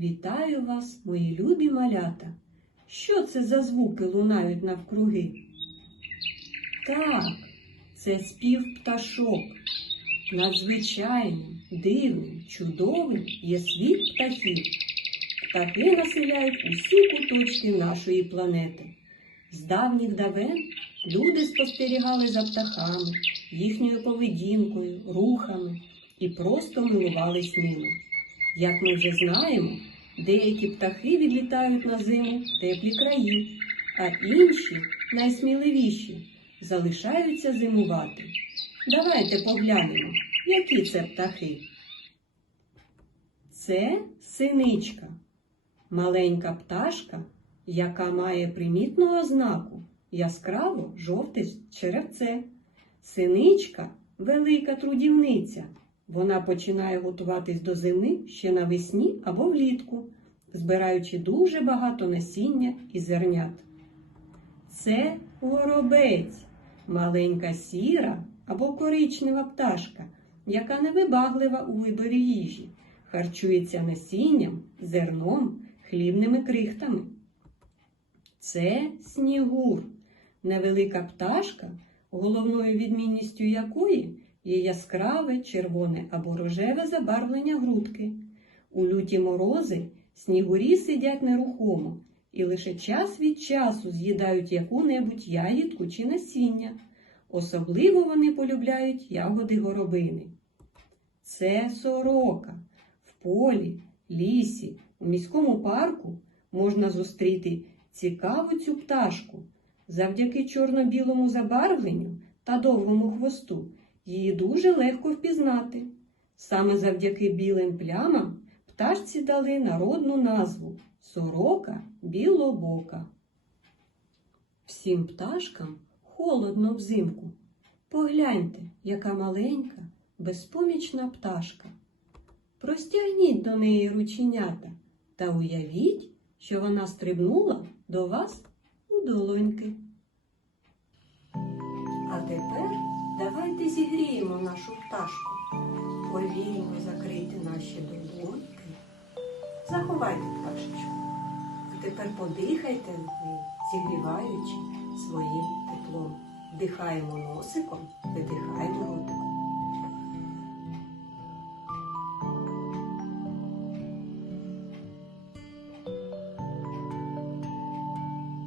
Вітаю вас, мої любі малята. Що це за звуки лунають навкруги? Так, це спів пташок. Надзвичайним, дивним, чудовим є світ птахів. Птахи населяють усі куточки нашої планети. З давніх давен люди спостерігали за птахами, їхньою поведінкою, рухами і просто милувались ними. Як ми вже знаємо, деякі птахи відлітають на зиму в теплі краї, а інші, найсміливіші, залишаються зимувати. Давайте поглянемо, які це птахи. Це синичка, маленька пташка, яка має примітну ознаку яскраво жовте черевце. Синичка велика трудівниця. Вона починає готуватись до зими ще навесні або влітку, збираючи дуже багато насіння і зернят. Це горобець, маленька сіра або коричнева пташка, яка невибаглива у виборі їжі, харчується насінням, зерном, хлібними крихтами. Це снігур, невелика пташка, головною відмінністю якої є яскраве червоне або рожеве забарвлення грудки. У люті морози снігурі сидять нерухомо і лише час від часу з'їдають яку-небудь ягідку чи насіння. Особливо вони полюбляють ягоди горобини. Це сорока. В полі, лісі, у міському парку можна зустріти цікаву цю пташку. Завдяки чорно-білому забарвленню та довгому хвосту її дуже легко впізнати. Саме завдяки білим плямам пташці дали народну назву сорока білобока. Всім пташкам холодно взимку. Погляньте, яка маленька, безпомічна пташка. Простягніть до неї рученята та уявіть, що вона стрибнула до вас у долоньки. А тепер давайте зігріємо нашу пташку. Повільно закрийте наші долоньки. Заховайте пташечку. А тепер подихайте в зігріваючи своїм теплом. Вдихаємо носиком, видихаємо ротиком.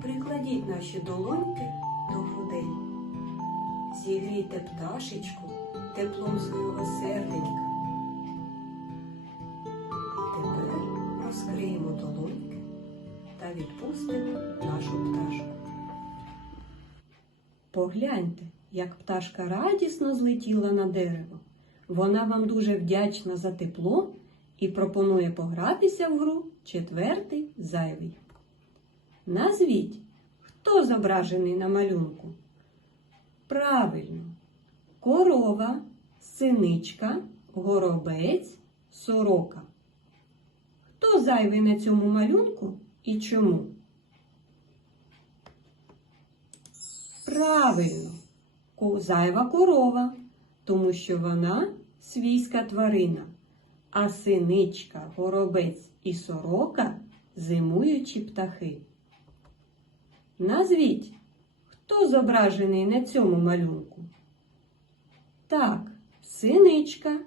Прикладіть наші долоньки до грудей. Зігрійте пташечку теплом свого серденька. Тепер розкриємо долоньки та відпустимо нашу пташку. Погляньте, як пташка радісно злетіла на дерево. Вона вам дуже вдячна за тепло і пропонує погратися в гру четвертий зайвий. Назвіть, хто зображений на малюнку? Правильно, корова, синичка, горобець, сорока. Хто зайвий на цьому малюнку і чому? Правильно, зайва корова, тому що вона свійська тварина, а синичка, горобець і сорока зимуючі птахи. Назвіть, хто зображений на цьому малюнку? Так, синичка,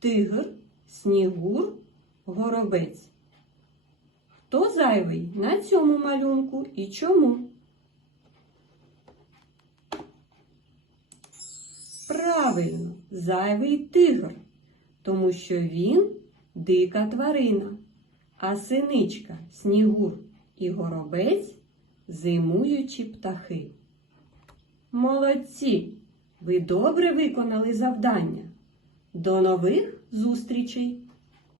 тигр, снігур, горобець. Хто зайвий на цьому малюнку і чому? Правильно, зайвий тигр, тому що він дика тварина, а синичка, снігур і горобець зимуючі птахи. Молодці! Ви добре виконали завдання. До нових зустрічей!